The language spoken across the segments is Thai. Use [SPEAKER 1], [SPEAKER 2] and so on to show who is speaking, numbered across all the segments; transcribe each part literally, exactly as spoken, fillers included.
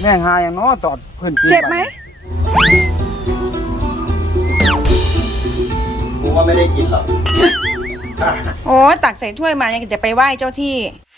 [SPEAKER 1] แม่งหาอย่างน้อตอดเพื่อนกิน
[SPEAKER 2] เจ็บไหม
[SPEAKER 3] กูว่าไม่ได้กินหรอก
[SPEAKER 2] โอ้ตักใส่ถ้วยมายังจะไปไหว้เจ้าที่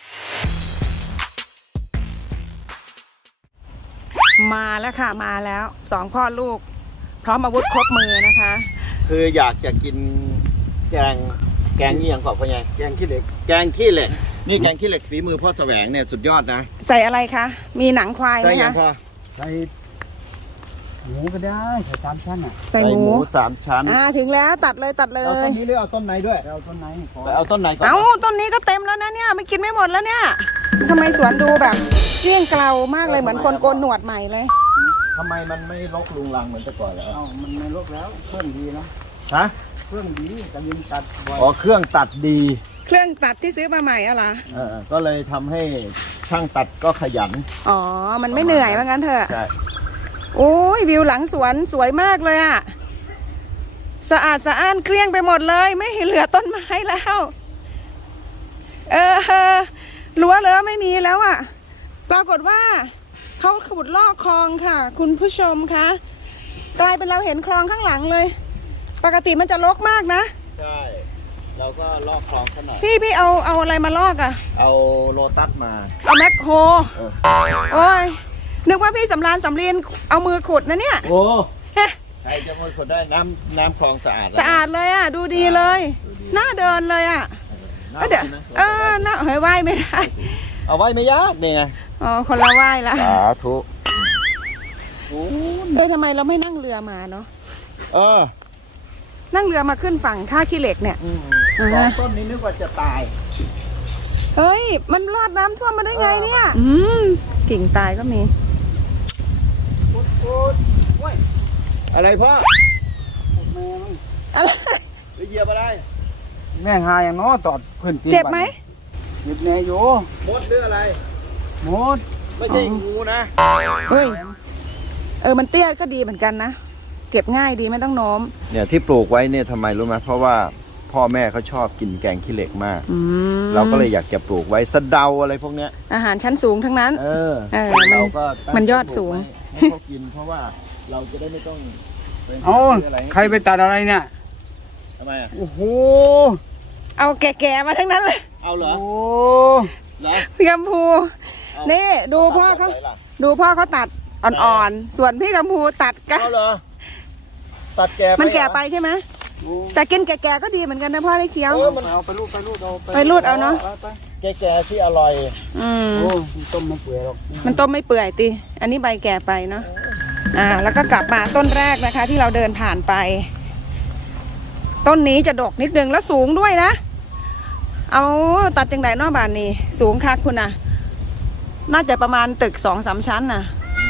[SPEAKER 2] มาแล้วค่ะมาแล้วสองพ่อลูก พร้อมอาวุธครบมือนะคะ
[SPEAKER 3] คืออยากจะกินแกงแกงนี่ยังขอบพ่อใหญ่
[SPEAKER 1] แกงขี้เหล็ก
[SPEAKER 3] แกงขี้เหล็กนี่แกงขี้เหล็กฝีมือพ่อแสวงเนี่ยสุดยอดนะ
[SPEAKER 2] ใส่อะไรคะ มีหนังควายไหม
[SPEAKER 3] ใส่ยัง
[SPEAKER 2] คะ
[SPEAKER 3] พ่อ
[SPEAKER 1] ใส่หมูก็ได้ใส่สามชั้นอ่ะ
[SPEAKER 2] ใส่หมู
[SPEAKER 3] สามชั้น
[SPEAKER 2] อ่าถึงแล้วตัดเลยตัดเล
[SPEAKER 3] เอาต้
[SPEAKER 2] ย
[SPEAKER 3] นนี้หรือเอาต้นไหนด้วย
[SPEAKER 1] เอาต้นไหนขอ
[SPEAKER 3] ไปเอาต้นไหนก่อน
[SPEAKER 2] เอ้าต้นนี้ก็เต็มแล้วนะเนี่ยไม่กินไม่หมดแล้วเนี่ยทำไมสวนดูแบบเกลี้ยงเกลามากเลยเหมือนคนโกนหนวดใหม่เลย
[SPEAKER 3] ทำไมมันไม่รกลุงรังเหมือนแต่ก่อนแล้ว
[SPEAKER 1] เอามันไม่ลกแล้วเครื่องดีนะ
[SPEAKER 3] ฮะ
[SPEAKER 1] เครื่องดีแต่ยิงตัดบ่อย
[SPEAKER 3] อ๋อเครื่องตัดดี
[SPEAKER 2] เครื่องตัดที่ซื้อมาใหม่อะล่ะ
[SPEAKER 3] เออก็เลยทำให้ช่างตัดก็ขยัน
[SPEAKER 2] อ๋อมันไม่เหนื่อยว่างั้นเถอะ
[SPEAKER 3] ใช่
[SPEAKER 2] โอ้ยวิวหลังสวนสวยมากเลยอะสะอาดสะอ้านเกลี้ยงไปหมดเลย ไม่เห็นเหลือต้นไม้แล้ว เออรั้วเหลือไม่มีแล้วอะปรากฏว่าเขาขุดลอกคลองค่ะ คุณผู้ชมคะกลายเป็นเราเห็นคลองข้างหลังเลย ปกติมันจะรกมากนะ
[SPEAKER 3] ใช่เราก็ลอกคลองซะหน่อย
[SPEAKER 2] พี่พี่เอาเอาอะไรมาลอกอะ
[SPEAKER 3] เอาโลตัสมา
[SPEAKER 2] เอาแมคโคร
[SPEAKER 3] เออ
[SPEAKER 2] โอ้ยนึกว่าพี่สำรานสำเรียนเอามือขุดนะเนี่ย
[SPEAKER 3] โอ้
[SPEAKER 2] เฮ้
[SPEAKER 3] ใครจะมาคนได้น้ำน้ำคลองสะอาด
[SPEAKER 2] สะอาดเลยอ่ะ ดูดีเลย น่าเดินเลยอ่ะ
[SPEAKER 3] น้ำ
[SPEAKER 2] เดี๋ยว
[SPEAKER 3] กินนะ
[SPEAKER 2] เออน่าเฮ้ยไหว้ไม่ได้
[SPEAKER 3] เอาไว้ไม่ยากนี่ไง
[SPEAKER 2] อ๋อคนละไหว้ละ
[SPEAKER 3] สาธุ
[SPEAKER 2] เอ้ยทำไมเราไม่นั่งเรือมาเนาะ
[SPEAKER 3] เออ
[SPEAKER 2] นั่งเรือมาขึ้นฝั่งท่าขี้เหล็กเนี่ย
[SPEAKER 3] อืม
[SPEAKER 2] อ่า
[SPEAKER 3] สอ
[SPEAKER 2] ฮะ
[SPEAKER 3] งต้นนี้นึกว่าจะตาย
[SPEAKER 2] เฮ้ย มันรอดน้ำท่วมมาได้ไงเนี่ย อืมกิ่งตายก็มี
[SPEAKER 1] พุดพุดโอ้ย
[SPEAKER 3] อะไรพ่อ
[SPEAKER 1] แม่ง
[SPEAKER 2] อะไร
[SPEAKER 3] หรือเหยียบอะไร
[SPEAKER 1] แม่งหาอย่างน้อตอดเพื่อนกิน
[SPEAKER 2] เจ็บไหม
[SPEAKER 1] เจ็บแน่อยู่
[SPEAKER 3] มดหรืออะไร
[SPEAKER 1] หมด
[SPEAKER 3] ไม่ใช่งูนะ
[SPEAKER 2] เฮ้ย เออ มันเตี้ยก็ดีเหมือนกันนะ เก็บง่ายดีไม่ต้องโน้ม
[SPEAKER 3] เนี่ยที่ปลูกไว้เนี่ยทำไมรู้ไหมเพราะว่าพ่อแม่เขาชอบกินแกงขี้เหล็กมาก
[SPEAKER 2] อืม
[SPEAKER 3] เราก็เลยอยากจะปลูกไว้สะเดาอะไรพวกเนี้ย
[SPEAKER 2] อาหารชั้นสูงทั้งนั้น
[SPEAKER 3] เออ
[SPEAKER 2] เออมัน
[SPEAKER 3] เราก็ตั้
[SPEAKER 2] มันยอดสูง
[SPEAKER 3] ให้เขากินเพราะว่าเราจะได้ไม่ต้องเป็น
[SPEAKER 1] เอา
[SPEAKER 3] อะไร
[SPEAKER 1] ใครไปตัดอะไรเนี่ย
[SPEAKER 3] ทำไมอ่ะ
[SPEAKER 1] โอ้โห
[SPEAKER 2] เอาแก่ๆมาทั้งนั้นเลย
[SPEAKER 3] เอาเหร
[SPEAKER 1] โอ้
[SPEAKER 3] อเหรอ
[SPEAKER 2] พี่กัมพู
[SPEAKER 3] เอา
[SPEAKER 2] นี่ดูพ่อเขา
[SPEAKER 3] ไหนล่ะ
[SPEAKER 2] ดูพ่อเขาตัดอ่อนๆ ส่วนพี่กัมพูตัดกะ
[SPEAKER 3] เอาเหรอตัดแก่ไป
[SPEAKER 2] มันแก่
[SPEAKER 3] เหรอ
[SPEAKER 2] ไปใช่ไหม
[SPEAKER 1] โห
[SPEAKER 2] แต่กินแก่ๆก็ดีเหมือนกันนะพ่อได้เคี้ยว
[SPEAKER 3] เออมัน
[SPEAKER 1] เอาไปรูดไปรูดเอา
[SPEAKER 2] ไปรูดเอาเนอะ
[SPEAKER 1] ไปไป
[SPEAKER 3] แก่ๆที่อร่อย
[SPEAKER 2] อืม
[SPEAKER 1] โอ้มันต้มไม่เปื่อยหรอก
[SPEAKER 2] มันต้มไม่เปื่อยติ อันนี้ใบแก่ไปเนาะ อ่า แล้วก็กลับมาต้นแรกนะคะ ที่เราเดินผ่านไป ต้นนี้จะดกนิดนึงแล้วสูงด้วยนะ เอาตัดจังไดเนอกบ้านนี้ สูงคักคุณนะน่าจะประมาณตึกสองสามชั้นนะ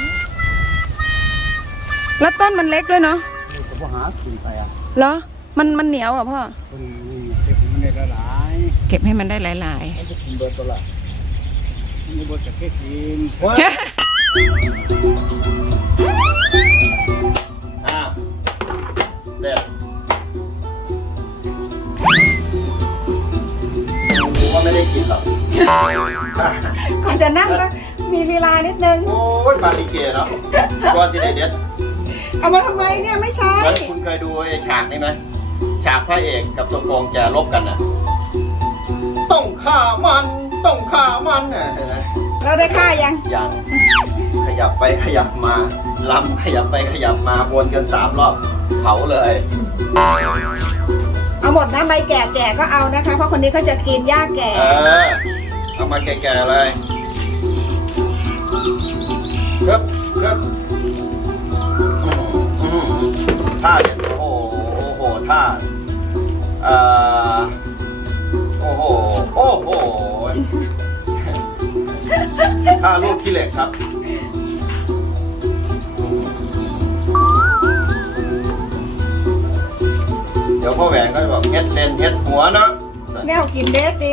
[SPEAKER 2] แล้วต้นมันเล็กด้วยเนาะ
[SPEAKER 1] นี่ก็บ่หากินไปอ่ะ
[SPEAKER 2] เหรอ มันมันเหนียวอ่ะพ่อ
[SPEAKER 1] คนนี้เก็บมันได้หลาย
[SPEAKER 2] เก็บให้มันได้หลาย
[SPEAKER 3] มันจะกินเบอร์ตัวละ
[SPEAKER 1] ๆมันบ่จะแค่กิน
[SPEAKER 3] ว้า
[SPEAKER 2] ๆ
[SPEAKER 3] อ่าเด็ดผมว่าไม่ได้กินหรอก
[SPEAKER 2] ก่อนจะนั่งก็มีเวลานิดนึง
[SPEAKER 3] โอ้ยบาลิเกเนาะตัวที่ได้เด็ด
[SPEAKER 2] เอามาทำไมเนี่ยไม่ใช่
[SPEAKER 3] แล้วคุณเคยดูไอ้ฉากนี้ไหมฉากพระเอกกับตัวโกงจะลบกันน่ะต้องฆ่ามันต้องฆ่ามันน่ะเห็นไหม
[SPEAKER 2] เราได้ค่ายัง
[SPEAKER 3] ยังขยับไปขยับมาลำขยับไปขยับมาวนกันสามรอบเผาเลย
[SPEAKER 2] เอาหมดนะใบแก่ๆก็เอานะคะ เพราะคนนี้เขาจะกินหญ้าแก่
[SPEAKER 3] เออเอามาแก่ๆเลยครับครับอืมอืมท่าเนี่ยโอ้โหโอ้โหท่าเอ่อโอ้โหโอ้โหท่าลูกขี้เหล็กครับเดี๋ยวพ่อแหวนก็จะบอกเฮ็ดเลนเฮ็ดหัวเนาะ
[SPEAKER 2] แนวกินเด็ดดี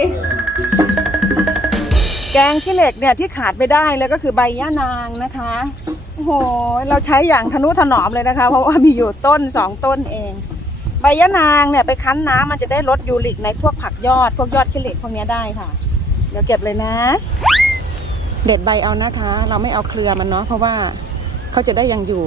[SPEAKER 2] แกงขี้เหล็กเนี่ยที่ขาดไม่ได้เลยก็คือใบย่านางนะคะโอ้โหเราใช้อย่างทนุถนอมเลยนะคะ เพราะว่ามีอยู่ต้นสองต้นเอง ใบย่านางเนี่ยไปคั้นน้ำมันจะได้ลดยูริกในพวกผักยอด พวกยอดขี้เหล็กพวกนี้ได้ค่ะ เดี๋ยวเก็บเลยนะเด็ดใบเอานะคะ เราไม่เอาเครือมันเนาะเพราะว่าเขาจะได้ยังอยู่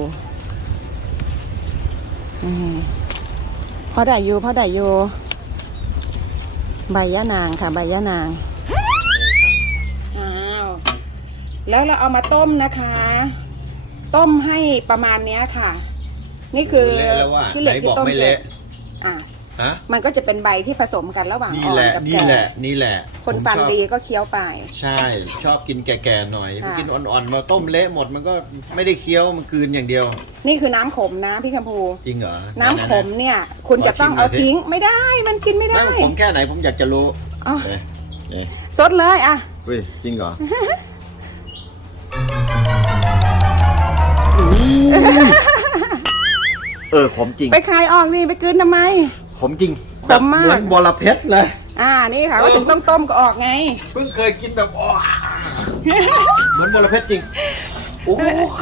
[SPEAKER 2] อืมพอได้อยู่พอได้อยู่ใบยะนางค่ะใบยะนางอ้าวแล้วเราเอามาต้มนะคะ ต้มให้ประมาณเนี้ยค่ะ นี่คือ
[SPEAKER 3] เละแล้วว่า
[SPEAKER 2] ขี้เหล็ก
[SPEAKER 3] ไหน
[SPEAKER 2] ที่
[SPEAKER 3] บอก
[SPEAKER 2] ต้ม
[SPEAKER 3] ไม่
[SPEAKER 2] เสร็จ
[SPEAKER 3] เละ
[SPEAKER 2] อ่ะ
[SPEAKER 3] ฮะ
[SPEAKER 2] มันก็จะเป็นใบที่ผสมกันระหว่าง
[SPEAKER 3] นี่
[SPEAKER 2] อ่อ
[SPEAKER 3] แห
[SPEAKER 2] น
[SPEAKER 3] ละ
[SPEAKER 2] กับ
[SPEAKER 3] นี่
[SPEAKER 2] แก่
[SPEAKER 3] แหละนี่แหละ
[SPEAKER 2] คน
[SPEAKER 3] ผม
[SPEAKER 2] ฟัน
[SPEAKER 3] ชอบ
[SPEAKER 2] ดีก็เคี้ยวไป
[SPEAKER 3] ใช่ชอบกินแก่ๆหน่อยไป
[SPEAKER 2] ค่ะ
[SPEAKER 3] กินอ่อนๆมาต้มเละหมดมันก็ไม่ได้เคี้ยวมันกลืนอย่างเดียว
[SPEAKER 2] นี่คือน้ำขมนะพี่กัมพู
[SPEAKER 3] จริงเหรอ
[SPEAKER 2] น้ำขมเนี่ย คุณจะต้องเอาทิ้งไม่ได้มันกินไม่ได้
[SPEAKER 3] น้ำขมแค่ไหนผมอยากจะรู้
[SPEAKER 2] อ๋อ
[SPEAKER 3] เอ๊ะเอ๊ะ
[SPEAKER 2] สดเลยอ่ะ
[SPEAKER 3] เฮ้ยจริงเหรอ เออขมจริง
[SPEAKER 2] ไปคายออกนี่ไปกลืนทำไม
[SPEAKER 3] ขมจริง
[SPEAKER 2] ขมมาก
[SPEAKER 3] เหมือนบอระเพ็ดเลย
[SPEAKER 2] อ่านี่ค่ะก็ถึงต้องต้มก็ออกไง
[SPEAKER 3] เพิ่งเคยกินแบบอ๋อเหมือนบอระเพ็ดจริงโอ้โห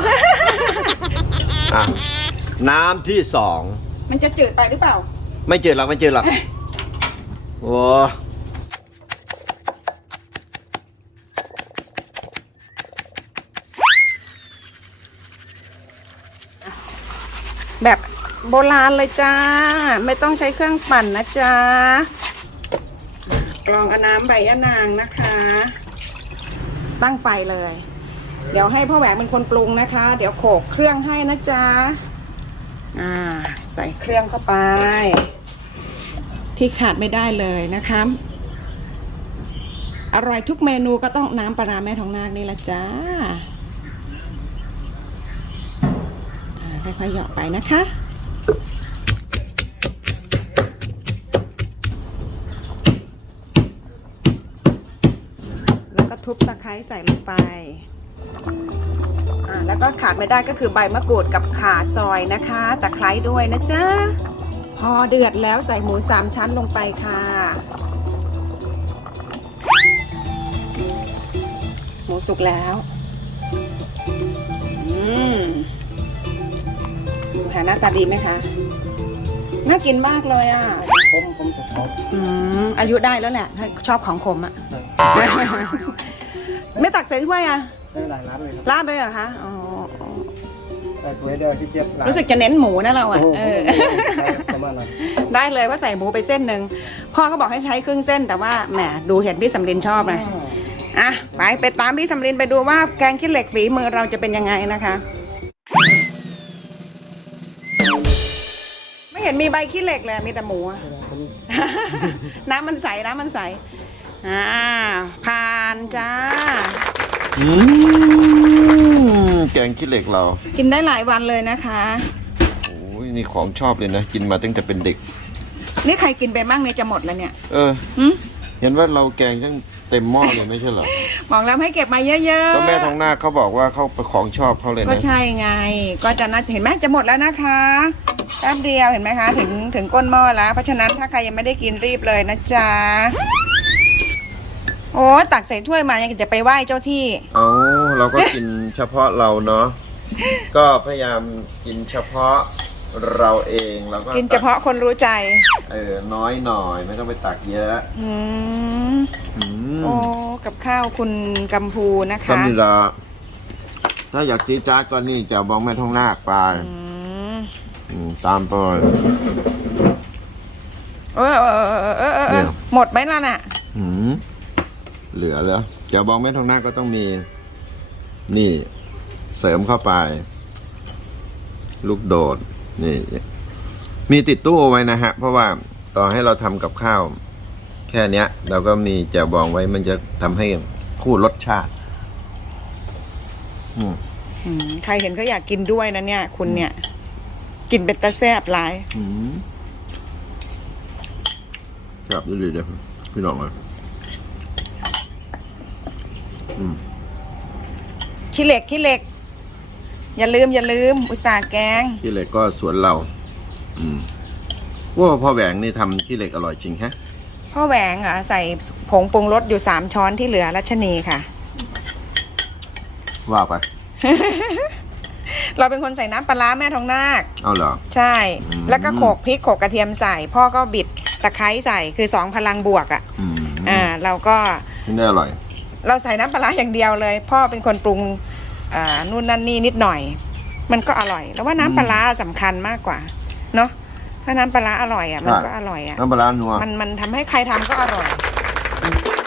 [SPEAKER 3] อ่ะน้ำที่สอง
[SPEAKER 2] มันจะจืดไปหรือเปล่า
[SPEAKER 3] ไม่เจอหรอกไม่เจอหรอกโอ้
[SPEAKER 2] แบบโบราณเลยจ้า ไม่ต้องใช้เครื่องปั่นนะจ๊ะกรองเอาน้ำใบยะนางนะคะ ตั้งไฟเลย เดี๋ยวให้พ่อแหวกเป็นคนปรุงนะคะ เดี๋ยวโขลกเครื่องให้นะจ๊ะอ่าใส่เครื่องเข้าไป ที่ขาดไม่ได้เลยนะคะอร่อยทุกเมนูก็ต้องน้ำปลาร้าแม่ทองนาคนี่ละจ้าอ่าค่อยๆเหยาะไปนะคะ แล้วก็ทุบตะไคร้ใส่ลงไปอ่าแล้วก็ขาดไม่ได้ก็คือใบมะกรูดกับข่าซอยนะคะตะไคร้ด้วยนะจ๊ะพอเดือดแล้วใส่หมูสามชั้นลงไปค่ะหมูสุกแล้วอืมดูค่ะหน้าตาดีไหมคะน่ากินมากเลยอ่ะ
[SPEAKER 1] ผมผมจะชอบ
[SPEAKER 2] อืมอายุได้แล้วแหละถ้าชอบของขมอ่ะ ไม่ตักใส่ถ้วยอ่ะ
[SPEAKER 1] ได้หลายร้านเลยครับ
[SPEAKER 2] ราดเลยเหรอคะอ๋อ
[SPEAKER 1] แต่ถ้วยเดียวที่เจี๊ยบร้าน
[SPEAKER 2] รู้สึกจะเน้นหมูนะเรา
[SPEAKER 1] โอ้
[SPEAKER 2] อ่ะ
[SPEAKER 1] โห
[SPEAKER 2] เออ
[SPEAKER 1] ประมาณนั้น
[SPEAKER 2] ได้เลยว่าใส่หมูไปเส้นหนึ่งพ่อก็บอกให้ใช้ครึ่งเส้นแต่ว่าแหมดูเห็นพี่สำลินชอบไงอ่ะไปไปตามพี่สำลินไปดูว่าแกงขี้เหล็กฝีมือเราจะเป็นยังไงนะคะ ไม่เห็นมีใบขี้เหล็กเลยมีแต่หมูอะ น้ำมันใสน้ำมันใสอ่าผ่านจ้า
[SPEAKER 3] อืมแกงขี้เหล็กเรา
[SPEAKER 2] กินได้หลายวันเลยนะคะ
[SPEAKER 3] โอ้ยนี่ของชอบเลยนะ กินมาตั้งแต่เป็นเด็ก
[SPEAKER 2] นี่ใครกินไปบ้างเนี่ยจะหมดแล้วเนี่ย
[SPEAKER 3] เออ
[SPEAKER 2] หึ
[SPEAKER 3] เห็นว่าเราแกงตั้งเต็มหม้อเลยไม่ใช่เหรอ
[SPEAKER 2] บอกแล้วให้เก็บมาเยอะๆ
[SPEAKER 3] ก็แม่ทองนาคเขาบอกว่าเขาเป็นของชอบเขาเลย
[SPEAKER 2] ก็
[SPEAKER 3] นะ
[SPEAKER 2] ใช่ไง ก็จะน่าเห็นไหมจะหมดแล้วนะคะแป๊บเดียวเห็นไหมคะ ถึงถึงก้นหม้อแล้ว เพราะฉะนั้นถ้าใครยังไม่ได้กินรีบเลยนะจ๊ะ โอ้ตักใส่ถ้วยมายังจะไปไหว้เจ้าที่
[SPEAKER 3] เอาเราก็กินเฉพาะเราเนาะ ก็พยายามกินเฉพาะเราเองแล้วก็
[SPEAKER 2] กินเฉพาะคนรู้ใจ
[SPEAKER 3] เออน้อยหน่อยไม่ต้องไปตักเยอะ
[SPEAKER 2] อืม
[SPEAKER 3] อืม
[SPEAKER 2] โอ้กับข้าวคุณกัมพูนะ
[SPEAKER 3] ก็
[SPEAKER 2] คะ
[SPEAKER 3] มีละถ้าอยากจีดจ้าดก็นี่จะบองแม่ทองนาคไป
[SPEAKER 2] อืม
[SPEAKER 3] อืมตามไป
[SPEAKER 2] เออเออเออเออเออเออ
[SPEAKER 3] เนี่ย
[SPEAKER 2] หมดไหมล่ะน่ะ
[SPEAKER 3] หืมเหลือแล้วเจ้าบองแม่ทองนาคก็ต้องมี นี่ เสริมเข้าไป ลูกโดด นี่ มีติดตู้เอาไว้นะฮะ เพราะว่าต่อให้เราทำกับข้าว แค่เนี้ย เราก็มีแจ่วบองไว้มันจะทำให้คู่รสชาติ อืม
[SPEAKER 2] อืมใครเห็นก็อยากกินด้วยนะเนี่ย คุณเนี่ย กินเป็นตะแซ่บหลาย
[SPEAKER 3] อืมครับดีเลยเดี๋ยวพี่น้องเลยอืม
[SPEAKER 2] ขี้เหล็กขี้เหล็ก อย่าลืมอย่าลืม อุตส่าห์แกง
[SPEAKER 3] ขี้เหล็กก็สวนเรา อืมว่าพ่อแหวงนี่ทำขี้เหล็กอร่อยจริงฮะ
[SPEAKER 2] พ่อแหวงเหรอใส่ผงปรุงรสอยู่สามช้อนที่เหลือรัชนีค่ะ
[SPEAKER 3] ว่าไป
[SPEAKER 2] เราเป็นคนใส่น้ำปลาร้าแม่ทองนาค
[SPEAKER 3] เอาเหรอ
[SPEAKER 2] ใช่
[SPEAKER 3] อืม
[SPEAKER 2] แล้วก็โขลกพริกโขลกกระเทียมใส่ พ่อก็บิดตะไคร้ใส่คือสองพลังบวกอ่ะ
[SPEAKER 3] อืม
[SPEAKER 2] อ่า เราก็
[SPEAKER 3] นี่ได้อร่อย
[SPEAKER 2] เราใส่น้ำปลาร้าอย่างเดียวเลย พ่อเป็นคนปรุงอ่านู่นนั่นนี่นิดหน่อย มันก็อร่อย แล้วว่าน้ำปลาร้าสำคัญมากกว่าเนาะถ้าน้ำปลาร้าอร่อยอ่ะมันก็อร่อยอ่ะ
[SPEAKER 3] น้ำปลาร้านัว
[SPEAKER 2] มันมันทำให้ใครทำก็อร่อย